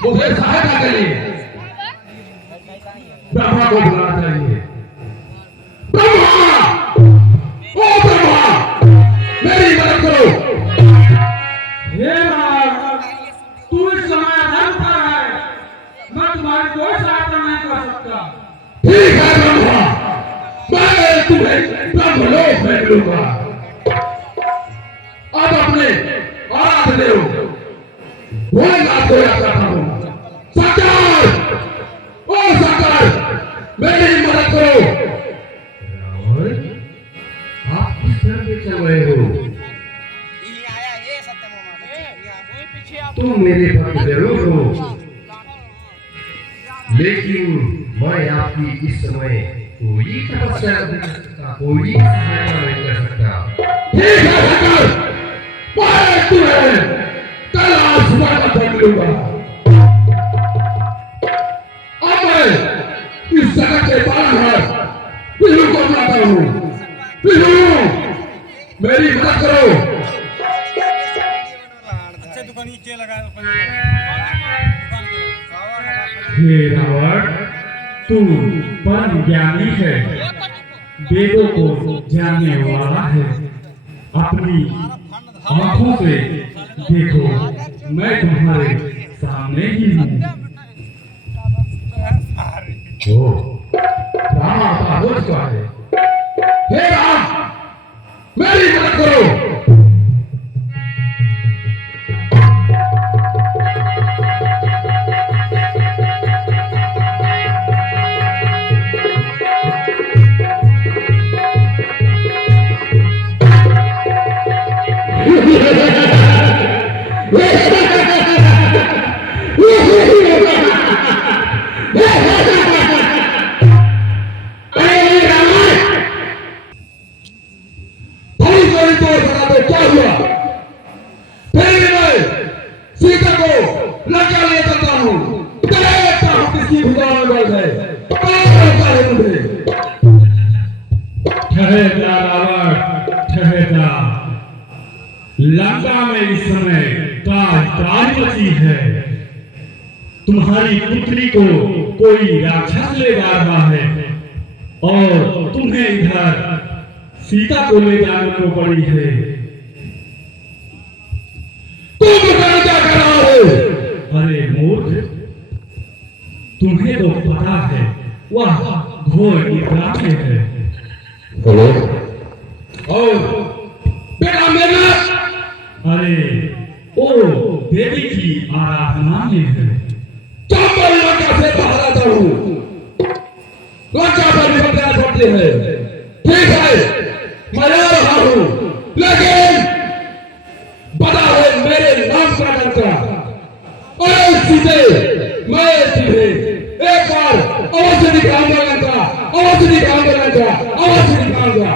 मुझे सहायता करिए, ब्रह्मा को बुलाना चाहिए। ब्रह्मा, ओ ब्रह्मा, मेरी मदद करो। हे नाग, तू इस समय जानता है, मैं तुम्हारी कोई सहायता नहीं कर सकता। ठीक है ब्रह्मा, मैं तुम्हें ब्रह्मलोक में मिलूंगा। अब अपने आराध्य देव भोलेनाथ को याद करता हूँ। सरकार, ओ सरकार, मेरी मदद करो। रावण, आप किस तरह से चल रहे हो? तुम मेरे पति जरूर हो, लेकिन मैं आपकी इस समय कोई तपस्या नहीं कर सकता, कोई सहायता नहीं कर सकता। ठीक है सरकार, मैं तुम्हें कैलाश वाला बन लूंगा। अब मैं इस जगह के पालनहार विष्णु को बुलाता हूँ। विष्णु, मेरी मदद करो। अच्छा दुकान नीचे लगा हे रावण, तू परम ज्ञानी है, वेदों को जानने वाला है। अपनी आंखों से देखो, मैं तुम्हारे सामने ही हूँ। राम आता हो चुका है। हे राम, मेरी मदद करो। क्या हुआ? फिर मैं सीता को लगा ले जाता हूँ, देखता हूँ किसकी भुजा में बैठ है। ठहर जा रावण, ठहर जा। लंका में इस समय ताज मची है। तुम्हारी पुत्री को कोई राक्षस ले जा रहा है और तुम्हें इधर सीता को ले जाने को पड़ी है। तुम क्या कर रहा हो? अरे मूर्ख, तुम्हें तो पता है वह घोर निद्रा में है। बोलो। और बेटा मेरा, अरे ओ देवी की आराधना में है। चंपल लंका से बाहर आता हूँ, लंका पर निपटना पड़ती है। ठीक है, मैं आ रहा हूँ, लेकिन बता है मेरे नाम का लंका। और सीधे मैं तुम्हें एक बार अवश्य दिखाऊंगा लंका, अवश्य दिखाऊंगा लंका, अवश्य दिखाऊंगा।